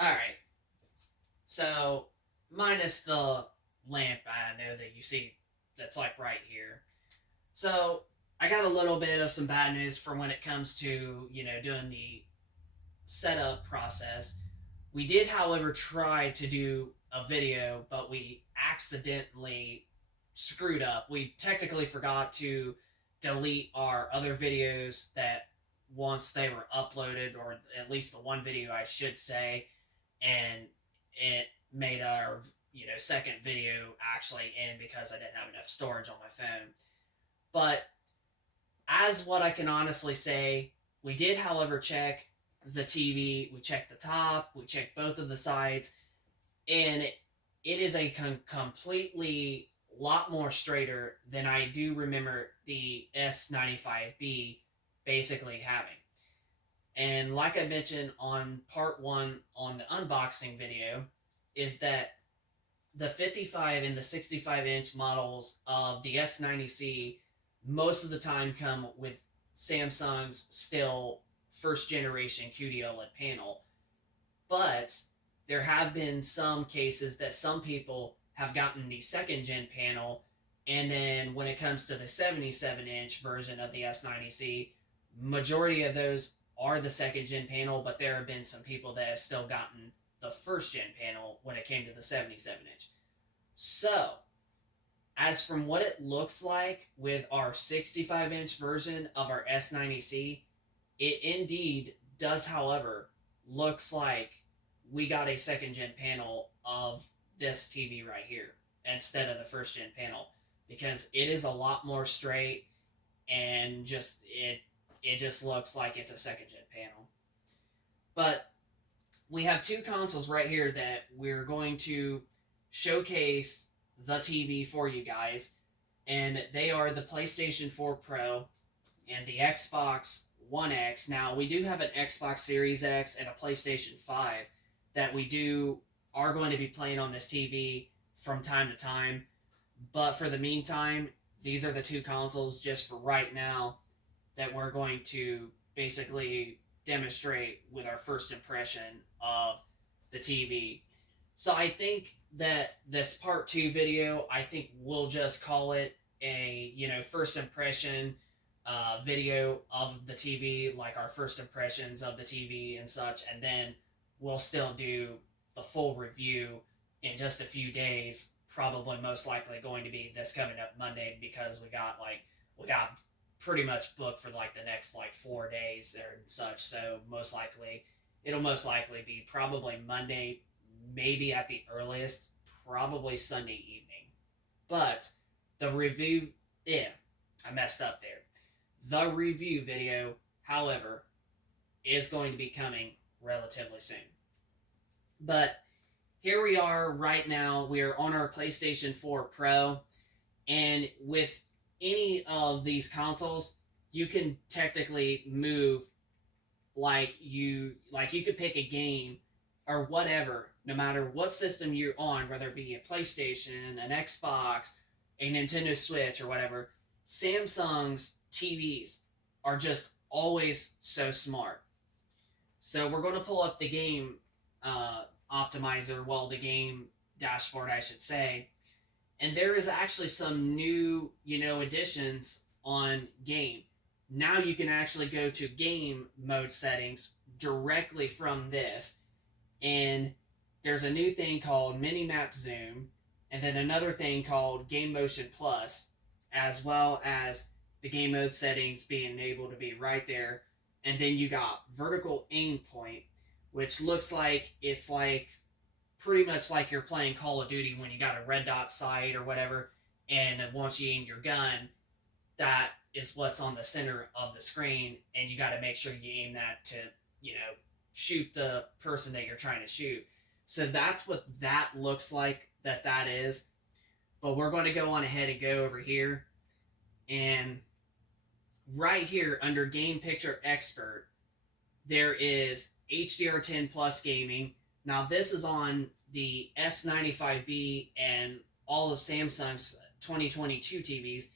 Alright, so minus the lamp I know that you see that's like right here. So I got a little bit of some bad news for when it comes to, doing the setup process. We did, however, try to do a video, but we accidentally screwed up. We technically forgot to delete our other videos that once they were uploaded, or at least the one video I should say, and it made our second video actually end because I didn't have enough storage on my phone. But as what I can honestly say, we did, however, check the TV. We checked the top. We checked both of the sides, and it is a completely lot more straighter than I do remember the S95B basically having. And like I mentioned on part one on the unboxing video, is that the 55 and the 65-inch models of the S90C most of the time come with Samsung's still first generation QD-OLED panel. But there have been some cases that some people have gotten the second gen panel, and then when it comes to the 77-inch version of the S90C, majority of those are the second gen panel, but there have been some people that have still gotten the first gen panel when it came to the 77-inch. So, as from what it looks like with our 65-inch version of our S90C, it indeed does, however, looks like we got a second gen panel of this TV right here instead of the first gen panel, because it is a lot more straight, and it just looks like it's a second gen panel. But we have two consoles right here that we're going to showcase the TV for you guys, and they are the PlayStation 4 Pro and the Xbox One X. Now, we do have an Xbox Series X and a PlayStation 5 that are going to be playing on this TV from time to time, but for the meantime, these are the two consoles just for right now that we're going to basically demonstrate with our first impression of the TV. So I think that this part 2 video, I think we'll just call it a, first impression video of the TV, like our first impressions of the TV and such, and then we'll still do the full review in just a few days, probably most likely going to be this coming up Monday, because we got pretty much booked for like the next like 4 days and such. So it'll most likely be probably Monday, maybe at the earliest, probably Sunday evening. But the review, I messed up there. The review video, however, is going to be coming relatively soon. But here we are right now. We are on our PlayStation 4 Pro, and with any of these consoles, you can technically move you could pick a game or whatever, no matter what system you're on, whether it be a PlayStation, an Xbox, a Nintendo Switch, or whatever. Samsung's TVs are just always so smart. So we're going to pull up the game optimizer, the game dashboard, I should say, and there is actually some new, additions on game. Now you can actually go to game mode settings directly from this, and there's a new thing called Minimap Zoom, and then another thing called Game Motion Plus, as well as the game mode settings being able to be right there. And then you got vertical aim point, which looks like it's like pretty much like you're playing Call of Duty when you got a red dot sight or whatever, and once you aim your gun, that is what's on the center of the screen, and you got to make sure you aim that to, shoot the person that you're trying to shoot. So that's what that looks like that is. But we're going to go on ahead and go over here, and right here under Game Picture Expert, there is HDR10 Plus Gaming. Now this is on the S95B and all of Samsung's 2022 TVs.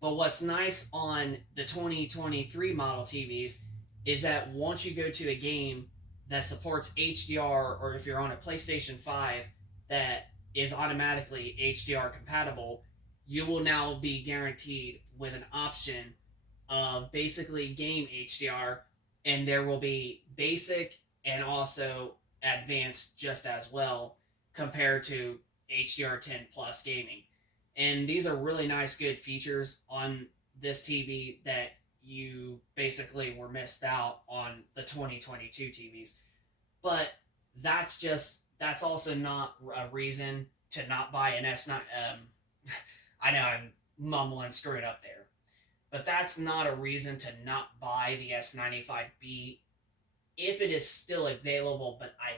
But what's nice on the 2023 model TVs is that once you go to a game, that supports HDR, or if you're on a PlayStation 5 that is automatically HDR compatible, you will now be guaranteed with an option of basically game HDR, and there will be basic and also advanced just as well compared to HDR10 plus gaming. And these are really nice, good features on this TV that you basically were missed out on the 2022 TVs. But that's also not a reason to not buy an S9. I know I'm mumbling, screwing up there, but that's not a reason to not buy the S95B if it is still available. But I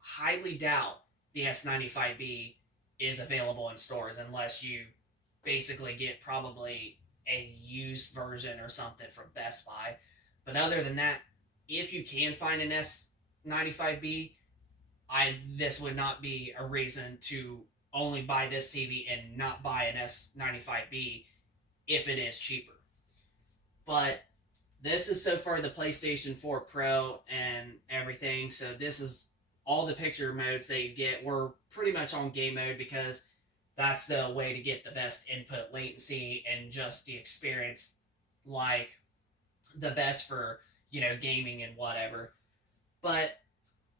highly doubt the S95B is available in stores unless you basically get probably a used version or something from Best Buy. But other than that, if you can find an S95B, this would not be a reason to only buy this TV and not buy an S95B if it is cheaper. But this is so far the PlayStation 4 Pro and everything. So this is all the picture modes that you get. We're pretty much on game mode because that's the way to get the best input latency and just the experience, like the best for, gaming and whatever. But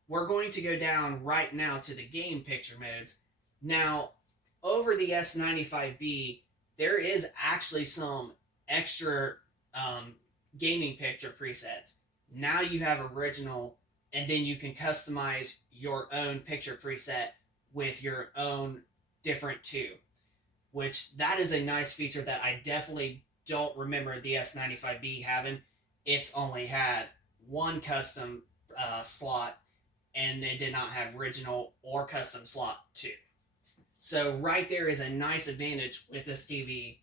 we're going to go down right now to the game picture modes. Now, over the S95B, there is actually some extra gaming picture presets. Now you have original, and then you can customize your own picture preset with your own different too, which that is a nice feature that I definitely don't remember the S95B having. It's only had one custom slot, and it did not have original or custom slot 2. So right there is a nice advantage with this TV.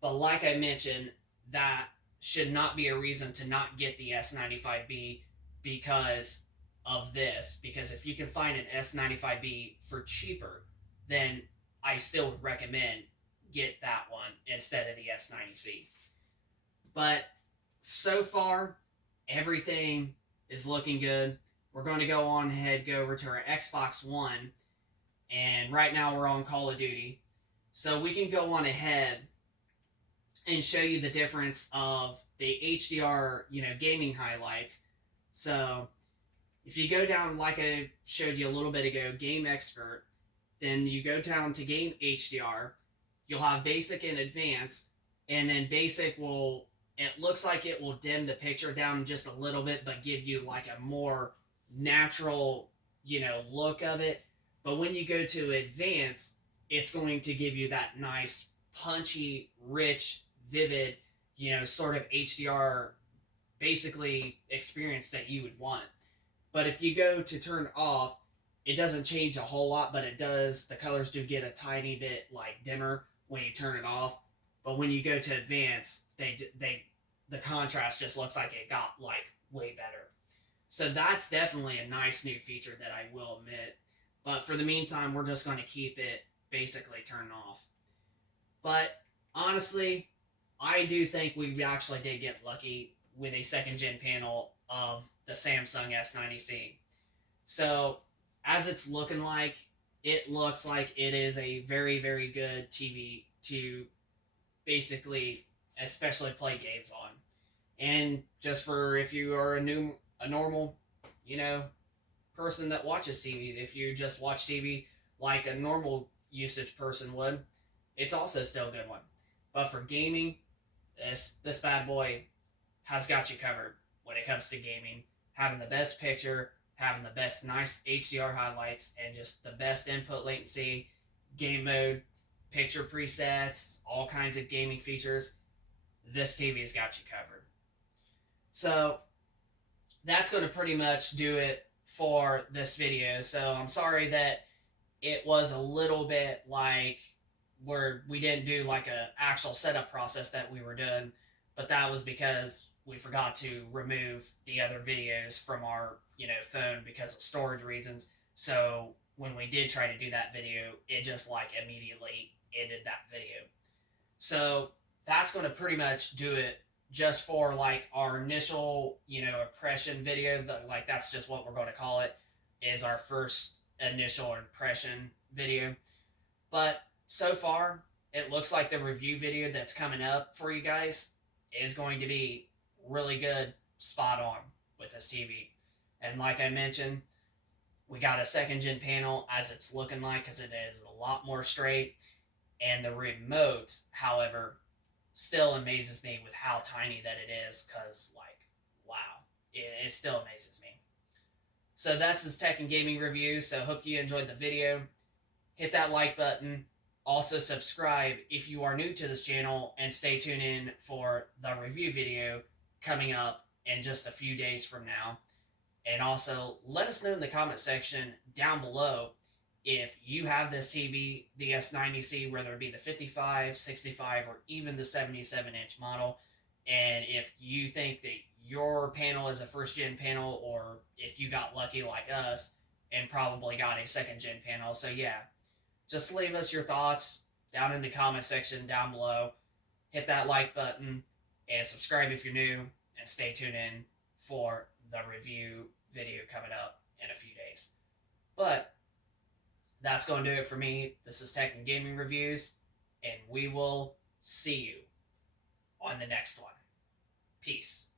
But like I mentioned, that should not be a reason to not get the S95B because of this. Because if you can find an S95B for cheaper, then I still would recommend get that one instead of the S90C. But so far, everything is looking good. We're going to go on ahead, go over to our Xbox One, and right now we're on Call of Duty. So we can go on ahead and show you the difference of the HDR, gaming highlights. So if you go down, like I showed you a little bit ago, Game Expert, then you go down to Game HDR, you'll have Basic and Advanced, and then Basic it looks like it will dim the picture down just a little bit, but give you like a more natural, look of it. But when you go to Advanced, it's going to give you that nice, punchy, rich, vivid, sort of HDR, basically, experience that you would want. But if you go to turn off, it doesn't change a whole lot, but it does. The colors do get a tiny bit like dimmer when you turn it off. But when you go to Advanced, the contrast just looks like it got like way better. So that's definitely a nice new feature that I will admit. But for the meantime, we're just going to keep it basically turned off. But honestly, I do think we actually did get lucky with a second-gen panel of the Samsung S90C. So as it's looking like, it looks like it is a very, very good TV to basically, especially play games on. And just for if you are a normal, person that watches TV, if you just watch TV like a normal usage person would, it's also still a good one. But for gaming, this bad boy has got you covered when it comes to gaming. Having the best picture, having the best nice HDR highlights, and just the best input latency, game mode, picture presets, all kinds of gaming features. This TV has got you covered. So that's going to pretty much do it for this video. So I'm sorry that it was a little bit like where we didn't do like a actual setup process that we were doing, but that was because we forgot to remove the other videos from our phone because of storage reasons. So when we did try to do that video, it just like immediately ended that video. So that's going to pretty much do it just for like our initial, impression video. Like that's just what we're going to call it, is our first initial impression video. But so far, it looks like the review video that's coming up for you guys is going to be really good, spot on with this TV. And like I mentioned, we got a second gen panel as it's looking like, because it is a lot more straight. And the remote, however, still amazes me with how tiny that it is, because, like, wow, it still amazes me. So that's this tech and gaming review. So hope you enjoyed the video. Hit that like button. Also subscribe if you are new to this channel, and stay tuned in for the review video coming up in just a few days from now. And also let us know in the comment section down below if you have this TV, the S90C, whether it be the 55, 65, or even the 77-inch model, and if you think that your panel is a first-gen panel, or if you got lucky like us and probably got a second-gen panel. So yeah, just leave us your thoughts down in the comment section down below. Hit that like button and subscribe if you're new, and stay tuned in for the review video coming up in a few days. But that's going to do it for me. This is Tech and Gaming Reviews, and we will see you on the next one. Peace.